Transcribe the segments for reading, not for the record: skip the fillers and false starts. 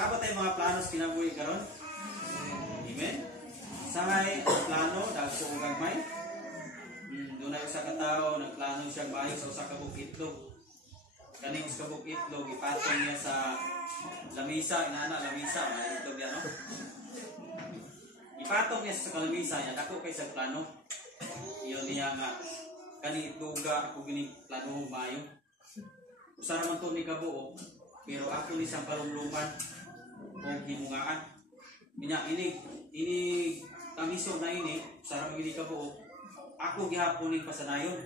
Dapat tayo mga plano sa kinabuhi karon. Amen. Sangay ang plano dagko ug gagmay. Doon ay usa ka tawo nagplano siya maayo sa usa ka bukitlog. Kaning sa bukitlog ipatong niya sa lamisa, inana lamisa, may itlog yan, no? Ipatong niya sa lamisa niya, dako kay sa plano. Iyon niya nga kani itloga ako gini plano maayo. Usa man to ni kabuo, pero ako ni sang palumluman o himungaan. Ini kamiso na ini, usa ra gini kabuo. Ako gihapon ni pasanayon.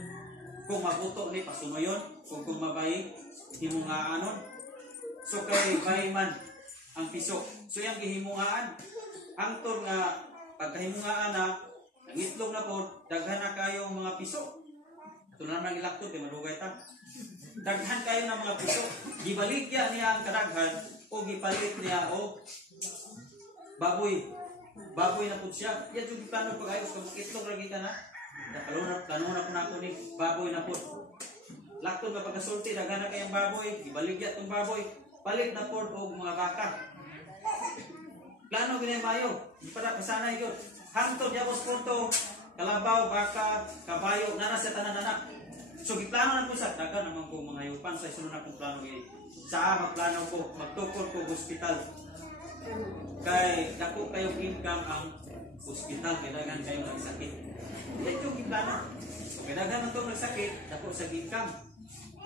Kung mabuto ni pasunoyon, kung mabay himungaanon. So kay bay man ang piso. So yang gihimungaan angtor nga pagkahimungaan na ang itlog na po daghan na kayo mga piso. Tunan nang ilakto kay madugay ta. Daghan kayo ng mga piso. Gibaligya niya ang kadaghan o gipalit niya o baboy. Baboy na po siya. Yan yung plano pag-ayos kung itlog lagi ka na. Plano na po na ako ni baboy na po. Lakton na pagkasulti, daghan na kayang baboy. Gibaligya itong baboy. Palit na po o mga baka. Plano ginay mayo. Di pa na kasanay yun. Hangtod, yapos punto. Kalabaw, baka, kabayo. Nana sa tanan-anak. So, giplano na po sa dagan naman po mga yupan. Sa isunod na pong plano ginay. Sa magplano po, magtukod po hospital. Kay dako kayong income ang hospital. Kaya dagan kayo nagsakit. Ito yung plano. Kaya dagan ito nagsakit, dako sa income.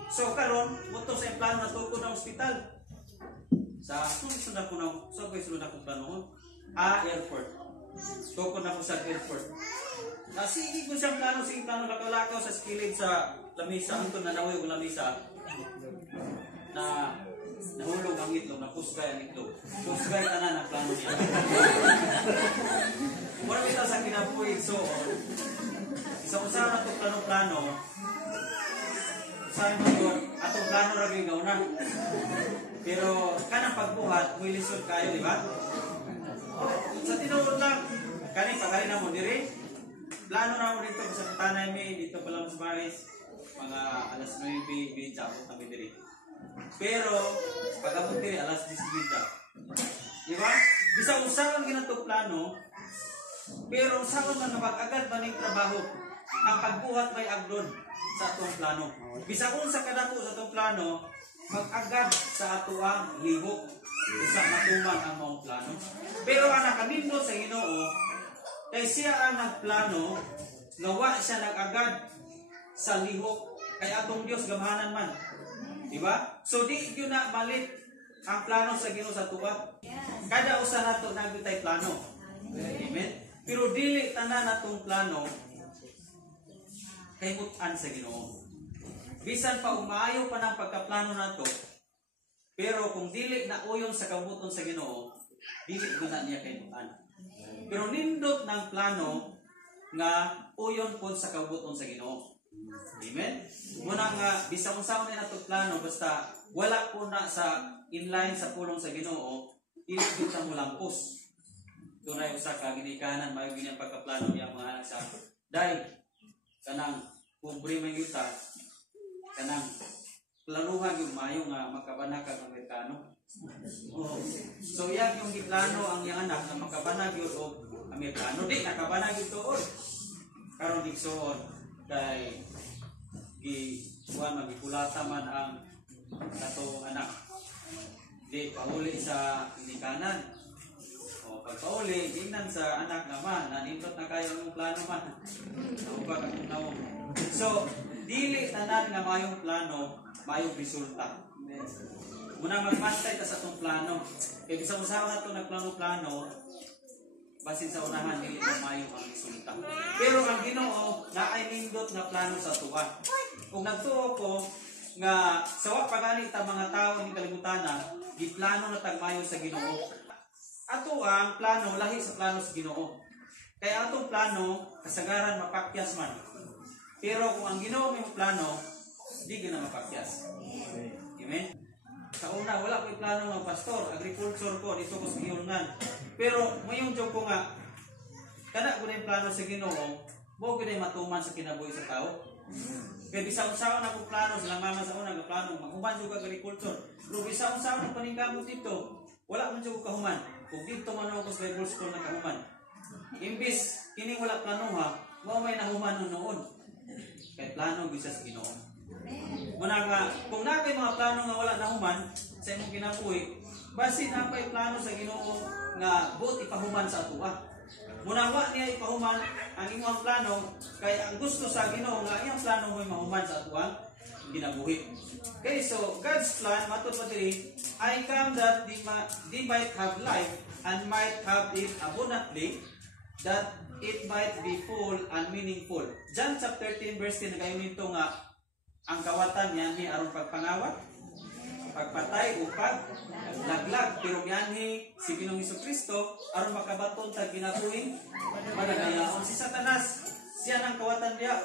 So, karon moto sa plano na tukod ng hospital. Sa sunod na po na, so kaya sunod na po plano airport. Tukod na po sa airport. Sige ko siyang plano, sige plano lakalakaw sa skilid sa lamisa. Ang ito na nawoy yung lamisa na nahulog ang itlog, napusgay ang itlog. Pusgay ka na na plano niya. Muna ito sa kinabuhi. So, isa-usahan na itong plano-plano. Usahin mo yun, atong plano rin yung gauna. Pero, kanang pagbuhat, may lisod kayo, di ba? Sa tinuod lang, kaning pagkali na mo, diri. Plano na mo dito, sa katanay may, dito pala mas maris, mga alas 9, binitsapot na may diri. Pero, pag-abot diri, alas 10 binitsapot. Di ba? Bisa-usahan ginatong plano, pero saan man napag-agad ba ng trabaho, ang pagbuhat may agdon sa atong plano. Bisa kung sa kadako sa atong plano, mag-agad sa atuang lihok sa matuman ang mong plano. Pero ang nakamindot sa Ginoo, kay siya ang nagplano, nawa siya nag-agad sa lihok, kay atong Dios gamahanan man. Diba? So di yun na malit ang plano sa Ginoo sa tuwa. Kada usa nato nagutay plano. Amen. Pero dili tanan natong plano kay mutan sa Ginoo. Bisan pa umaayo pa ng pagkaplano nato, pero kung dili na uyon sa kabuton sa Ginoo, dili guna niya kay mutan. Pero nindot ng plano nga uyon pod sa kabuton sa Ginoo. Amen. Muna nga bisan unsa man natong plano basta wala po na sa inline sa pulong sa Ginoo, dili kita mo lampos. Tunay usa ka ginikanan mayo ginyang pagkaplano niya mga anak sa dai kanang pobre man yuta kanang planuhan yung mayo nga makabanag kag Amerikano. So yan yung giplano ang yang anak nga makabanag yun og Amerikano. Di nakabanag yun tuod. Karon digsoon kay kuan magikulata man ang katong anak. Di pauli sa ginikanan. Pagpauli, tingnan sa anak naman, nanindot na kayo ng plano man. Naubag akong naong. So, dili tanan nga mayong plano, mayong resulta. Muna magpantay ta sa itong plano. Kaya isang usawa na ito nagplano-plano, basin sa unahan, dili na mayong ang resulta. Pero ang Ginoo, na ay nindot na plano sa tuwa. Kung nagtuo ko, nga sawa pagani ta mga tao ni kalibutan na, giplano na tagmayo sa Ginoo. Ato ang plano lahi sa plano sa Ginoo. Kaya atong plano kasagaran mapakyas man. Pero kung ang Ginoo may plano, di gina mapakyas. Amen. Sa una wala ko'y plano nga pastor, agriculture ko dito ko sa Gihongan. Pero mayong joke ko nga kada ko na plano sa Ginoo, mo gyud matuman sa kinabuhi sa tao. Kaya bisang usawa na ko plano sa mama sa una nga plano, maghuman jud ka agriculture. Pero bisang usawa na paningkamot dito, wala man jud ko kahuman. Kung dito man ako sa Bible school na kahuman. Imbis kini wala plano ha, mao may nahuman noon. Kay plano bisa sa Ginoo. Muna nga, kung nakay mga plano nga wala nahuman sa imong kinabuhi, basi napay plano sa Ginoo nga buot ipahuman sa atoa. Muna wa niya ipahuman ang imong plano kay ang gusto sa Ginoo nga iyang plano mo'y mahuman sa atoang kinabuhi. Okay, so God's plan matud pa diri, I come that they might have life and might have it abundantly, that it might be full and meaningful. John chapter 10 verse 10 nagayon nito nga ang kawatan niya ni aron pagpangawat, pagpatay o paglaglag, pero yanhi si Ginoong Hesukristo aron makabaton ta kinabuhing madagayaon. Si Satanas siya nang kawatan diya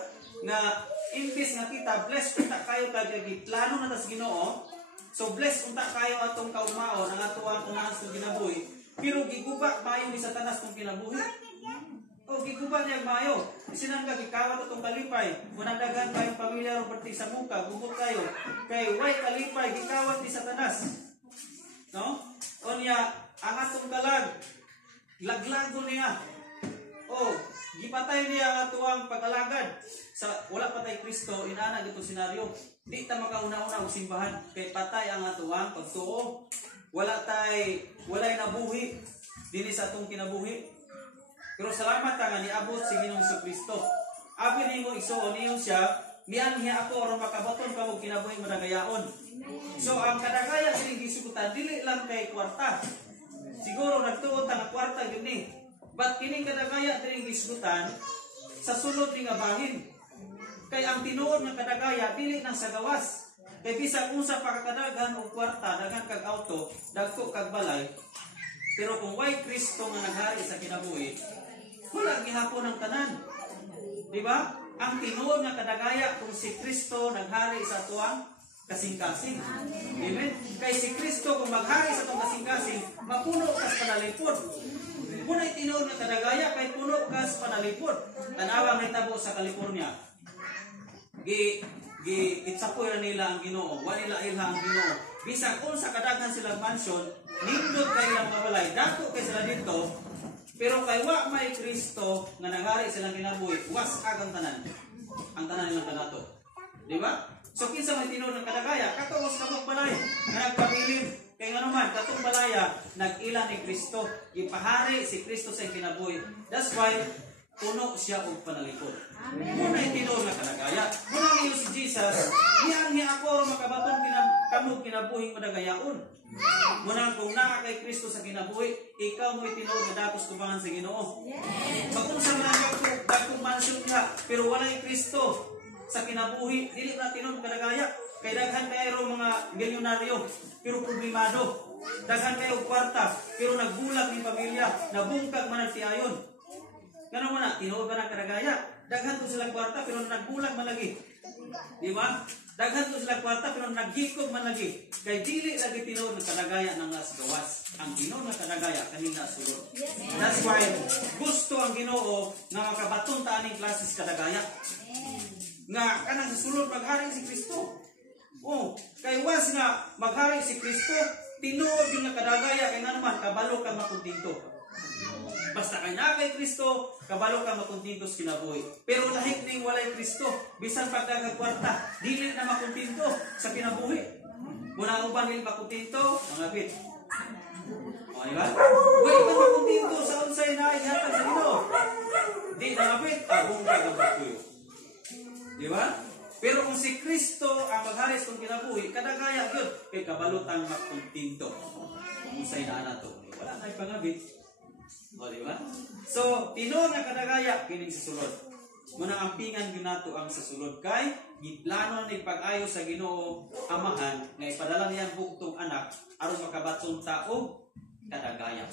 nga imbis nga kita blessed unta kayo kay plano na tas Ginoo, so blessed unta kayo atong kaugmaon ang atuang unahan sa kinabuhi, pero giguba mayo ni Satanas tong kinabuhi. O giguba niya mayo. Sinang gikawat atong kalipay. Munang daghan kayong pamilya ro perti sa muka, gubot kayo. Kay way kalipay gikawat ni Satanas. No? Unya ang atong kalag laglago niya. O gipatay niya ang atuang pag-alagad. Sa wala patay Kristo inana gito senaryo. Di ta makauna-una og simbahan kay patay ang atuang pagtuo. Walay nabuhi dinhi sa atong kinabuhi. Pero salamat nga niabot si Ginoong Hesukristo. Abi nimo igsuon niyo siya, niya ako aron makabaton kamo kinabuhi madagayaon. So ang kadagaya sining gisugutan dili lang kay kwarta. Siguro nagtuot ang kwarta gyud ni. But kining kadagaya diri gisugutan sa sulod ni nga bahin. Kay ang tinuod nga kadagaya dili nang sa gawas. Kay bisag unsa pa kakadaghan og kwarta, daghan kag auto, dagko kag balay. Pero kung way Kristo nga naghari sa kinabuhi, wala gihapon ang tanan. Di ba? Ang tinuod nga kadagaya kung si Kristo naghari sa tuwang kasing-kasing. Amen? Kay si Kristo kung maghari sa tuwang kasing-kasing, mapuno kas panalipod. Muna tinuod nga kadagaya kay puno kas panalipod. Tanawang hitabo sa California. Itsapoy na nila ang Ginoo. Wa nila ilha ang Ginoo. Bisag unsa kadaghan silang mansion, nindot kay ilang mabalay, dako kay sila dito. Pero kay wa may Kristo nga naghari silang kinabuhi, was agang tanan. Ang tanan nilang kanato. Di ba? So kinsa may tinuod ng kadagaya, katuos kamong balay nga nagpabilin kay nganuman katong balaya nag-ila ni Kristo. Ipahari si Kristo sa kinabuhi. That's why puno siya og panalipod. Muna tinuod nga kadagaya. Muna niyo si Jesus, niya ako ro makabaton kamo kinabuhing madagayaon. Muna kung naa kay Kristo sa kinabuhi, ikaw mo'y tinuod nga datos tubangan sa Ginoo. Magunsa man dagkong mansyon ka, pero walay Kristo sa kinabuhi, dili na tinuod kadagaya. Kay daghan kayo mga milyonaryo, pero problemado. Daghan kayo kwarta, pero nagbulag ni pamilya, nabungkag man nagtiayon. Ganun mo na, tinuod ba ng kadagaya? Daghan to sila kwarta, pero nagbulag man lagi. Di ba? Daghan to sila kwarta, pero naghikog man lagi. Kay dili lagi tinuod ng kadagaya ng las gawas. Ang tinuod ng kadagaya, kanina sulod. That's why, gusto ang Ginoo nga makabaton ta aning klases kadagaya. Nga, kanang sa sulod, maghari si Kristo. Oh, kay was nga, maghari si Kristo, tinuod yung kadagaya, kay naman, kabalo ka makuntinto. Basta kay na kay Kristo, kabalo ka makuntinto sa kinabuhi. Pero lahik ning walay Kristo, bisan pagkakagkwarta, dili na makuntinto sa kinabuhi. Muna uban nil makuntinto, mga bit. O, diba? Wait, ito makuntinto sa unsay na ihatag sa Ginoo. Di na mabit, abong ka ng bakuyo. Diba? Pero kung si Kristo ang magharis kung kinabuhi, kadagaya yun, kay kabalutang makuntinto. Unsay na nato. Wala na ipangabit. O, diba? So, tinuod nga kadagaya, kining sa sulod. Muna ampingan yun nato ang sa sulod. Kay, giplano ni pag-ayo sa Ginoo Amahan, nga ipadala niya ang bugtong anak, aron makabatson tao, kadagaya.